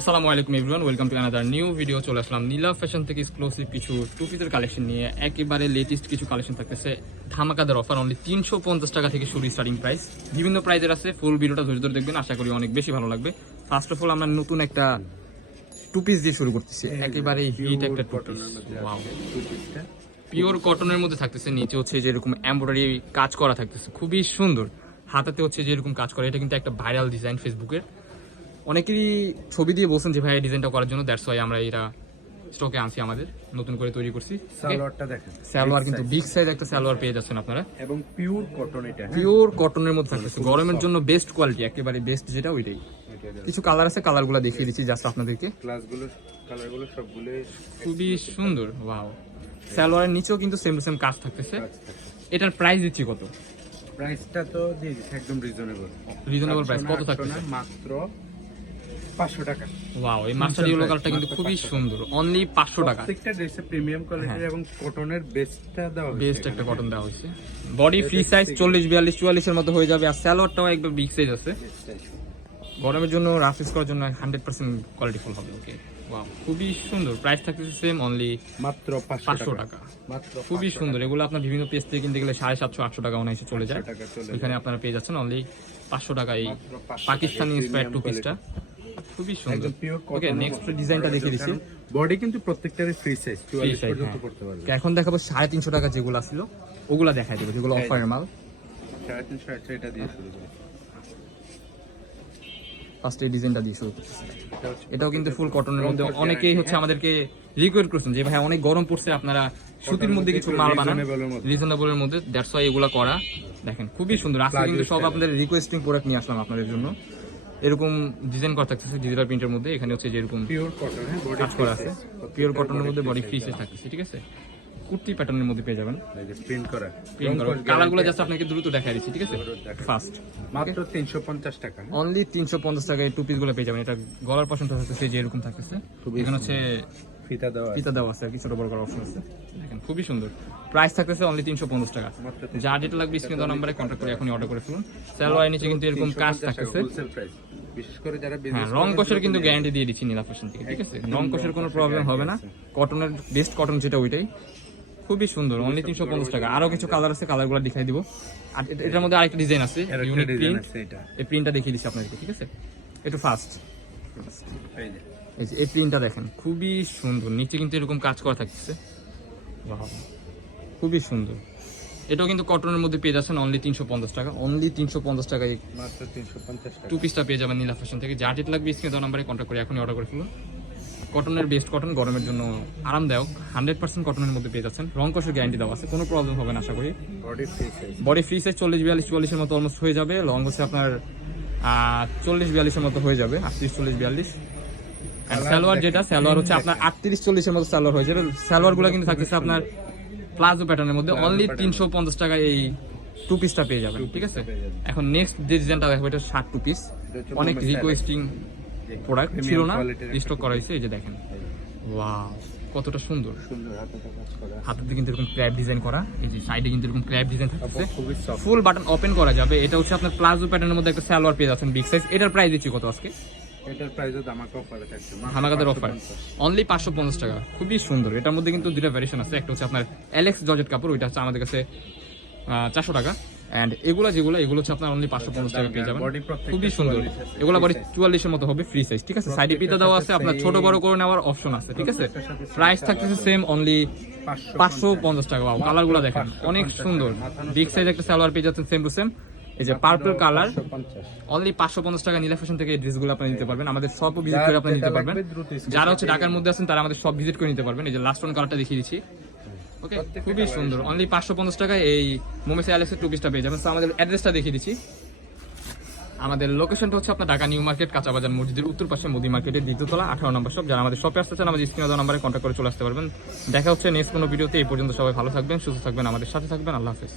আসসালামু আলাইকুম everyone welcome to another new video চলে আসলাম নীলা ফ্যাশন থেকে এক্সক্লুসিভ কিছু টু পিসের কালেকশন নিয়ে। একেবারে লেটেস্ট কিছু কালেকশন থাকতেছে ধামাকাদার অফার অনলি তিনশো পঞ্চাশ টাকা থেকে শুরু স্টার্টিং প্রাইস বিভিন্ন প্রাইজের আছে ফুল ভিডিওটা ধরে ধরে দেখবেন আশা করি অনেক বেশি ভালো লাগবে। ফার্স্ট অফ অল আমরা নতুন একটা টু পিস দিয়ে শুরু করতেছি একেবারে হিট একটা টু পিস পিওর কটনের মধ্যে থাকতেছে নিচে হচ্ছে যেরকম এমব্রয়ডারি কাজ করা থাকতেছে খুবই সুন্দর। হাতাতে হচ্ছে যেরকম কাজ করা এটা কিন্তু একটা ভাইরাল ডিজাইন ফেসবুকের অনেকেরই ছবি দিয়ে বলছেন যে ভাই ডিজাইনটা করার জন্য দ্যাটস ওয়াই আমরা এটা স্টকে আনছি আমাদের নতুন করে তৈরি করছি। সালোয়ারটা দেখেন। সালোয়ার কিন্তু বিগ সাইজ একটা সালোয়ার পেয়ে যাচ্ছেন আপনারা। এবং পিওর কটন এটা হ্যাঁ? পিওর কটনের মধ্যে থাকতেছে। গরমের জন্য বেস্ট কোয়ালিটি একেবারে বেস্ট যেটা ওইটাই। কিছু কালার আছে কালারগুলো দেখিয়ে দিচ্ছি জাস্ট আপনাদেরকে। ক্লাসগুলো কালারগুলো সবগুলো খুবই সুন্দর ওয়াও সালোয়ারের নিচেও কিন্তু সেম সেম কাজ থাকতেছে। এটার প্রাইস দিচ্ছি কত? প্রাইসটা তো দিয়ে একদম রিজনেবল রিজনেবল প্রাইস কত থাকতেছে? মাত্র পাঁচশো টাকা। ওয়াও এই ইয়েলো কালারটা কিন্তু খুবই সুন্দর। অনলি পাঁচশো টাকা। প্রত্যেকটা ড্রেসে প্রিমিয়াম কোয়ালিটির এবং কটনের বেস্টটা দেওয়া হয়েছে বেস্ট একটা কটন দেওয়া হয়েছে। বডি ফ্রি সাইজ মতো হয়ে যাবে। আর বিগ সাইজ আছে। গরমের জন্য করার জন্য কোয়ালিটিফুল হবে ওকে ওয়াও খুবই সুন্দর। প্রাইস থাকতেছে সেম অনলি মাত্র পাঁচশো পাঁচশো টাকা। টাকা। মাত্র খুবই সুন্দর। এগুলো আপনার বিভিন্ন পেজ থেকে কিনতে গেলে সাড়ে সাতশো আটশো টাকা অনায়াসে চলে যায়। এখানে আপনারা পেয়ে যাচ্ছেন অনলি পাঁচশো টাকা এই পাকিস্তানি ইন্সপায়ার টু পিসটা খুবই সুন্দর। ওকে নেক্সট ডিজাইনটা দেখিয়ে দিচ্ছি। বডি কিন্তু প্রত্যেকটারই ফ্রি সাইজ চুয়াল্লিশ size, পর্যন্ত হ্যাঁ। করতে পারবে। এখন দেখাবো সাড়ে তিনশো টাকা যেগুলো ছিল ওগুলা দেখাই দেবো যেগুলো হ্যাঁ। অফারের মাল। সাড়ে তিনশো একশো এটা দিয়ে শুরু করি ফার্স্ট এই ডিজাইনটা দিয়ে শুরু করতেছি। এটাও কিন্তু ফুল কটনের মধ্যে অনেকেই হচ্ছে আমাদেরকে রিকোয়েস্ট করছেন যে ভাই অনেক গরম পড়ছে আপনারা সুতির মধ্যে কিছু মাল বানান। রিজনেবলের মধ্যে। দ্যাটস ওয়াই এগুলা করা। দেখেন খুবই সুন্দর। আজকে কিন্তু সব আপনাদের রিকোয়েস্টিং প্রোডাক্ট নিয়ে আসলাম আপনাদের জন্য। এরকম ডিজাইন করা থাকতেছে ডিজিটাল প্রিন্টের মধ্যে। এখানে হচ্ছে যেরকম পিওর কটন হ্যাঁ বডি কাজ করা আছে। পিওর কটনের মধ্যে বডি ফ্রি সাইজ থাকতেছে। ঠিক আছে? কুর্তি প্যাটার্নের মধ্যে পেয়ে যাবেন। প্রিন্ট করা। কালারগুলো জাস্ট আপনাকে দ্রুত দেখাই দিচ্ছি ঠিক আছে? ফার্স্ট মাত্র তিনশো পঞ্চাশ টাকা অনলি তিনশো পঞ্চাশ টাকায় টু পিসগুলো পেয়ে যাবেন। এটা গলার পছন্দ হচ্ছে যে এরকম থাকতেছে। এখানে হচ্ছে ফিতা দেওয়া আছে। আর কি ছোট বড় করার অপশন আছে। দেখেন খুবই সুন্দর। প্রাইস থাকতেছে অনলি তিনশো পঞ্চাশ টাকা। যার যেটা লাগবে স্ক্রিন দেওয়া নাম্বারে কন্ট্যাক্ট করে এখনই অর্ডার করে ফেলুন। স্যালোয়ার নিচে কিন্তু এরকম কাজ থাকতেছে। বিশেষ করে যারা হ্যাঁ রং কষের কিন্তু গ্যারান্টি দিয়ে দিচ্ছি নীলা ফ্যাশন থেকে ঠিক আছে? রং কষের কোনো প্রবলেম হবে না। কটনের বেস্ট কটন যেটা ওইটাই। খুবই সুন্দর অনলি তিনশো পঞ্চাশ টাকা। আরও কিছু কালার আছে কালার কালারগুলো দেখাই দিব। আর এটার মধ্যে আরেকটা ডিজাইন আছে ইউনিক প্রিন্ট এই প্রিন্টটা দেখিয়ে দিচ্ছি আপনাদেরকে ঠিক আছে? একটু ফাস্ট এই যে যে প্রিন্টটা দেখেন খুবই সুন্দর। নিচে কিন্তু এরকম কাজ করা থাকতেছে। খুবই সুন্দর। এটাও কিন্তু কটনের মধ্যে পেয়ে যাচ্ছেন অনলি তিনশো পঞ্চাশ টাকা। অনলি তিনশো পঞ্চাশ টাকায় মাত্র তিনশো পঞ্চাশ টু পিসটা পেয়ে যাবেন নীলা ফ্যাশন থেকে। যার যেটা লাগবে স্ক্রিনে দেওয়া নাম্বারে কন্ট্যাক্ট করে এখনই অর্ডার করে ফেলুন। কটনের বেস্ট কটন গরমের জন্য আরামদায়ক। হান্ড্রেড পার্সেন্ট কটনের মধ্যে পেয়ে যাচ্ছেন। রং কষের গ্যারান্টি দেওয়া আছে। কোনো প্রবলেম হবে না আশা করি। বডি ফ্রি সাইজ চল্লিশ বিয়াল্লিশ চুয়াল্লিশের মতো অলমোস্ট হয়ে যাবে। লং হচ্ছে আপনার চল্লিশ বিয়াল্লিশের মতো হয়ে যাবে। আটত্রিশ চল্লিশ বিয়াল্লিশ। সালোয়ার যেটা সালোয়ার হচ্ছে আপনার আটত্রিশ চল্লিশের মতো সালোয়ার হয়ে যাবে সালোয়ারগুলো কিন্তু থাকতেছে আপনার প্লাজো প্যাটার্নের মধ্যে। অনলি তিনশো পঞ্চাশ টাকায় এই টু পিসটা পেয়ে যাবেন ঠিক আছে? এখন নেক্সট ডিজাইনটা দেখব এটা শার্ট টু পিস অনেক রিকোয়েস্টিং প্রোডাক্ট ছিল না স্টক করা হয়েছে এই যে দেখেন। ওয়াও কতটা সুন্দর। হাতে হাতেতে কিন্তু এরকম ক্র্যাব ডিজাইন করা এই যে সাইডে কিন্তু এরকম crab design soft full button open করা যাবে এটা হচ্ছে আপনার প্লাজো প্যাটার্নের মধ্যে একটা সালোয়ার পেয়ে যাচ্ছেন বিগ সাইজ এটার প্রাইস দিচ্ছি কত আজকে? এটার প্রাইসও দামাকা অফারে থাকছে মাত্র অফার অনলি পাঁচশো পঞ্চাশ। টাকা। খুবই সুন্দর। এটার মধ্যে কিন্তু দুটা ভ্যারিয়েশন আছে। একটা হচ্ছে আপনার অ্যালেক্স জর্জেট কাপড় ওইটা হচ্ছে আমাদের কাছে চারশো টাকা। অ্যান্ড এগুলো যেগুলো এগুলো হচ্ছে আপনার অনলি পাঁচশো পঞ্চাশ টাকা পেয়ে যাবেন। খুবই সুন্দর। এগুলো বডি চুয়াল্লিশের মতো হবে ফ্রি সাইজ ঠিক আছে? সাইডে পিতা দেওয়া আছে আপনার ছোট বড় করে নেওয়ার অপশন আছে ঠিক আছে? প্রাইস থাকতেছে সেম অনলি পাঁচশো পাঁচশো পঞ্চাশ টাকা। বাবু কালারগুলো দেখেন অনেক সুন্দর। বিগ সাইজ একটা সালোয়ার পেয়ে যাচ্ছেন সেম টু সেম এই যে পার্পল কালার অনলি পাঁচশো পঞ্চাশ। টাকা নীলা ফ্যাশন থেকে এই ড্রেসগুলো আপনি নিতে পারবেন। আমাদের সব ভিজিট করে আপনি নিতে পারবেন। লাগবে দ্রুত screenshot যারা হচ্ছে ঢাকার মধ্যে আছেন তারা আমাদের সব ভিজিট করে নিতে পারবেন। এই যে লাস্ট ওয়ান কালারটা দেখিয়ে দিচ্ছি। ওকে খুবই সুন্দর। অনলি পাঁচশো পঞ্চাশ টাকায় এই মোমেস অ্যালেক্সের টু পিসটা পেয়ে যাবেন। তো আমাদের অ্যাড্রেসটা দেখিয়ে দিচ্ছি। আমাদের লোকেশনটা হচ্ছে আপনার ঢাকা নিউ মার্কেট কাঁচাবাজার মসজিদের উত্তর পাশে মোদি মার্কেটের দ্বিতীয়তলা আঠারো নম্বর সব যারা আমাদের শপে আসতে চান আমাদের স্ক্রিনে দেওয়া নাম্বারে কন্ট্যাক্ট করে চলে আসতে পারবেন। দেখা হচ্ছে নেক্সট কোনো ভিডিওতে এই পর্যন্ত সবাই ভালো থাকবেন সুস্থ থাকবেন আমাদের সাথে থাকবেন। আল্লাহ হাফেজ।